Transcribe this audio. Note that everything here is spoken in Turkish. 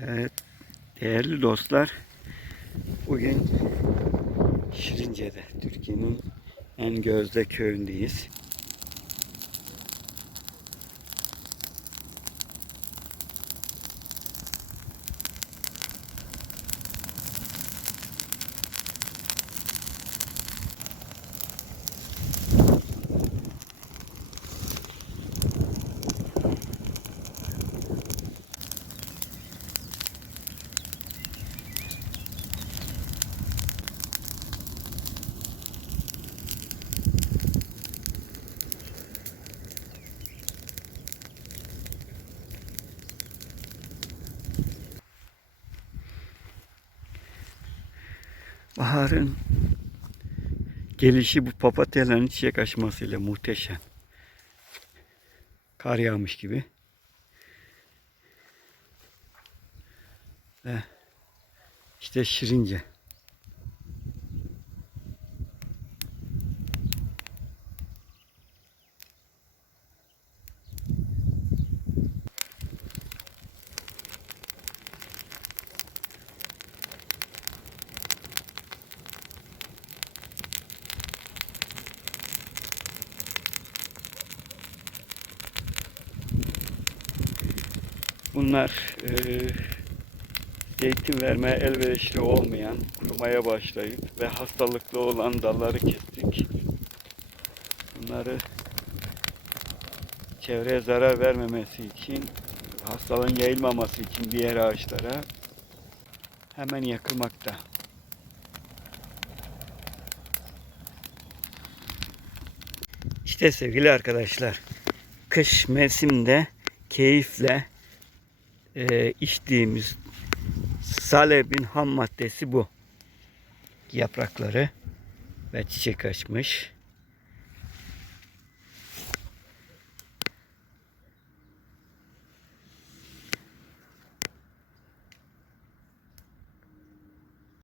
Evet, değerli dostlar, bugün Şirince'de, Türkiye'nin en gözde köyündeyiz. Baharın gelişi bu papatyaların çiçek açmasıyla muhteşem. Kar yağmış gibi. Ve işte Şirince. Bunlar eee zeytin vermeye elverişli olmayan, kurumaya başlayıp ve hastalıklı olan dalları kestik. Bunları çevreye zarar vermemesi için, hastalığın yayılmaması için diğer ağaçlara hemen yakılmakta. İşte sevgili arkadaşlar, kış mevsiminde keyifle e, içtiğimiz salebin ham maddesi bu. Yaprakları ve çiçek açmış.